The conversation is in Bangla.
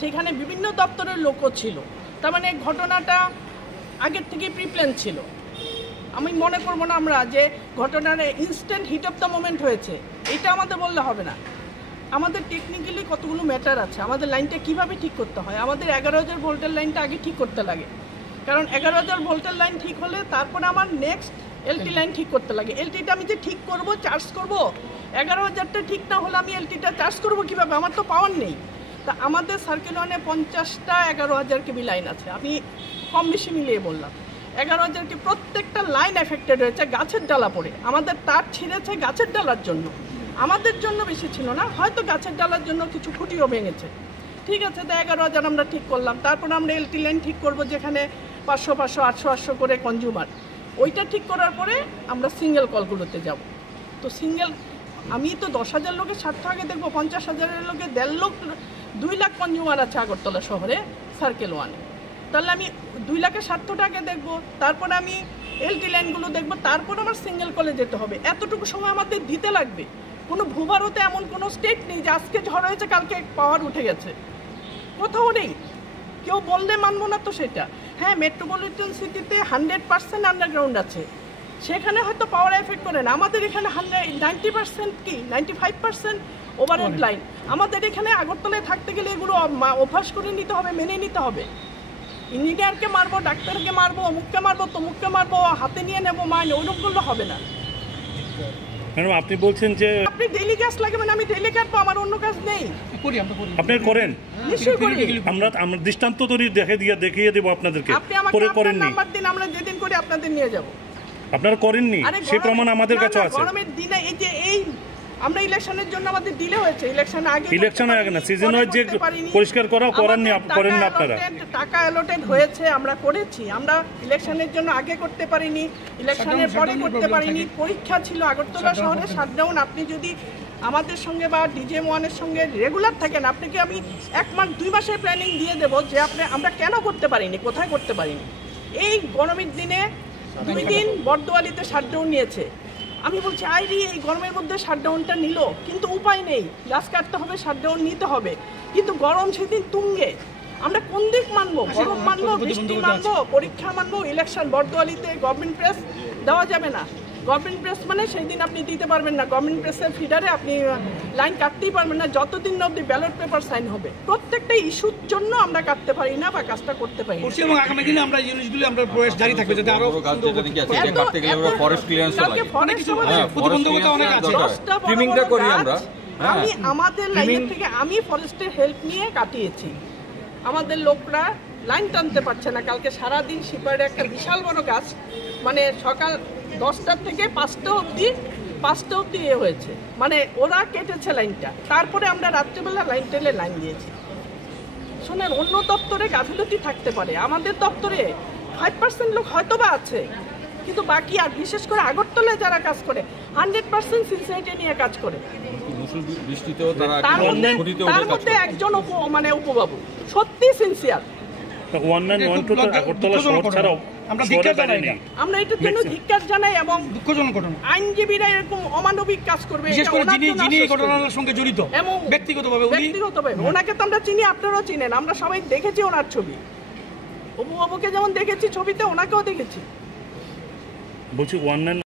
সেখানে বিভিন্ন দপ্তরের লোকও ছিল। তার মানে ঘটনাটা আগের থেকে প্রিপ্ল্যান ছিল। আমি মনে করবো না আমরা যে ঘটনাটা instant heat of the moment হয়েছে, এটা আমাদের বললে হবে না। আমাদের টেকনিক্যালি কতগুলো ম্যাটার আছে, আমাদের লাইনটা কিভাবে ঠিক করতে হয়। আমাদের 11,000 ভোল্টের লাইনটা আগে ঠিক করতে লাগে, কারণ 11,000 ভোল্টের লাইন ঠিক হলে তারপরে আমার নেক্সট এলটি লাইন ঠিক করতে লাগে। এলটিটা আমি যে ঠিক করব, চার্জ করব, 11,000টা ঠিক না হলে আমি এলটিটা চার্জ করব কীভাবে? আমার তো পাওয়ার নেই। তা আমাদের সার্কেল ওয়ানে 50টা 11,000 কেবি লাইন আছে, আমি কম বেশি মিলিয়ে বললাম। 11,000 কে প্রত্যেকটা লাইন এফেক্টেড হয়েছে গাছের ডালা পড়ে। আমাদের তার ছিঁড়েছে গাছের ডালার জন্য, আমাদের জন্য বেশি ছিল না, হয়তো গাছের ডালার জন্য কিছু খুঁটিও ভেঙেছে। ঠিক আছে, তো 11,000 আমরা ঠিক করলাম। তারপরে আমরা এলটি লাইন ঠিক করব যেখানে 500 500 800 800 করে কনজিউমার। ওইটা ঠিক করার পরে আমরা সিঙ্গেল কলগুলোতে যাব। তো সিঙ্গেল আমি তো 10,000 লোকের স্বার্থ আগে দেখবো, 50,000 লোকের 1.5 লাখ 2 লাখ কনজিউমার আছে আগরতলা শহরে সার্কেল ওয়ানে। তাহলে আমি 2 লাখের স্বার্থটা আগে দেখবো, তারপরে আমি এলটি লাইনগুলো দেখবো, তারপর আমার সিঙ্গেল কলে যেতে হবে। এতটুকু সময় আমাদের দিতে লাগবে। কোনো ভূভারতে এমন কোনো স্টেট নেই যে আজকে ঝড় হয়েছে কালকে পাওয়ার উঠে গেছে, কোথাও নেই। কেউ বললে মানবো না তো সেটা। হ্যাঁ, মেট্রোপলিটন সিটিতে 100% আন্ডারগ্রাউন্ড আছে, সেখানে হয়তো পাওয়ার এফেক্ট করে না। আমাদের এখানে 90% কি 95% ওভারহেড লাইন। আমাদের এখানে আগরতলায় থাকতে গেলে এগুলো অভ্যাস করে নিতে হবে, মেনে নিতে হবে। ইঞ্জিনিয়ারকে মারবো, ডাক্তারকে মারবো, অমুককে মারবো, তমুককে মারবো, হাতে নিয়ে নেবো মাইন, ওইরকম করলে হবে না। ম্যাডাম আপনি বলছেন যে আপনি ডেইলি গ্যাস লাগে, মানে আমি ডেইলি কাটবো, আমার অন্য কাজ নেই। আপনি করেন? নিশ্চয়ই করি। আমরা দৃষ্টান্ত তৈরি দেখিয়ে দেবো আপনাদেরকে। আপনি আমাকে আপনার নাম্বার দিন, আমরা যেদিন করি আপনাদের নিয়ে যাব। আপনারা করেননি, সেই প্রমাণ আমাদের কাছে আছে। গরমের দিনে এই আমরা ইলেকশনের জন্য আমাদের দিলে হয়েছে, ইলেকশন আগে না, সিজন ওয়াইজ যে পরিষ্কার করেন না আপনারা। টাকা অ্যালোটেড হয়েছে, আমরা করেছি। আমরা ইলেকশনের জন্য আগে করতে পারিনি, ইলেকশনের পরে করতে পারিনি, পরীক্ষা ছিল আগরতলা শহরে শাটডাউন। আপনি যদি আমাদের সঙ্গে বা ডিজেএম ওয়ানের সঙ্গে রেগুলার থাকেন, আপনাকে আমি 1 মাস 2 মাসের প্ল্যানিং দিয়ে দেবো যে আমরা কেন করতে পারিনি, কোথায় করতে পারিনি। এই গরমের দিনে 2 দিন বর্দোয়ালিতে শাটডাউন নিয়েছে। আমি বলছি আইরি এই গরমের মধ্যে শাটডাউনটা নিল, কিন্তু উপায় নেই, গাছ কাটতে হবে, শাটডাউন নিতে হবে। কিন্তু গরম সেদিন তুঙ্গে, আমরা কোন দিক মানবো? গরম মানবো, বৃষ্টি মানবো, পরীক্ষা মানবো, ইলেকশন? বর্দোয়ালিতে গভর্নমেন্ট প্রেস দেওয়া যাবে না। গভর্নমেন্ট প্রেস মানে সেই দিন আপনি দিতে পারবেন না, গভর্নমেন্ট প্রেসের ফিডারে আপনি লাইন কাটতেই পারবেন না যতদিন না অব্দি ব্যালট পেপার সাইন হবে। প্রত্যেকটা ইস্যুর জন্য আমরা কাটতে পারি না বা কাজটা করতে পারি না। এবং আগামী দিনে আমরা জিনিসগুলো আমরা প্রয়াস জারি থাকবে যাতে আরো কাটতে গেলে আমরা ফরেস্ট ক্লিয়ারেন্স লাগে, প্রতিবন্ধকতা অনেক আছে, ট্রিমিংটা করি আমরা। আমি আমাদের লাইন থেকে আমি ফরেস্টের হেল্প নিয়ে কাটিয়েছি। আমাদের লোকরা লাইন টানতে পারছে না। কালকে সারাদিন সিপারে একটা বিশাল বড় গাছ, মানে সকাল 10টা থেকে 5টা অবধি হয়েছে, মানে ওরা কেটেছে লাইনটা। তারপরে আমরা রাত্রেবেলা লাইন টেলে লাইন দিয়েছি। শোনেন, অন্য দপ্তরে গাফিলতি থাকতে পারে, আমাদের দপ্তরে 5% লোক হয়তো বা আছে, কিন্তু বাকি আর বিশেষ করে আগরতলায় যারা কাজ করে 100% সিনসিয়ারিটি নিয়ে কাজ করে। তার মধ্যে একজন উপবাবু সত্যি সিনসিয়ার। আমরা এটার জন্য ধিক্কার জানাই এবং দুঃখজনক ঘটনা। আইনজীবীরা এরকম অমানবিক কাজ করবে, বিশেষ করে যিনি এই ঘটনার সঙ্গে জড়িত ব্যক্তিগতভাবে ওনাকে তো আমরা চিনি, আপনারাও চিনেন, আমরা সবাই দেখেছি ওনার ছবি। অপু বাবুকে যেমন দেখেছি ছবিতে, ওনাকেও দেখেছি। বলছি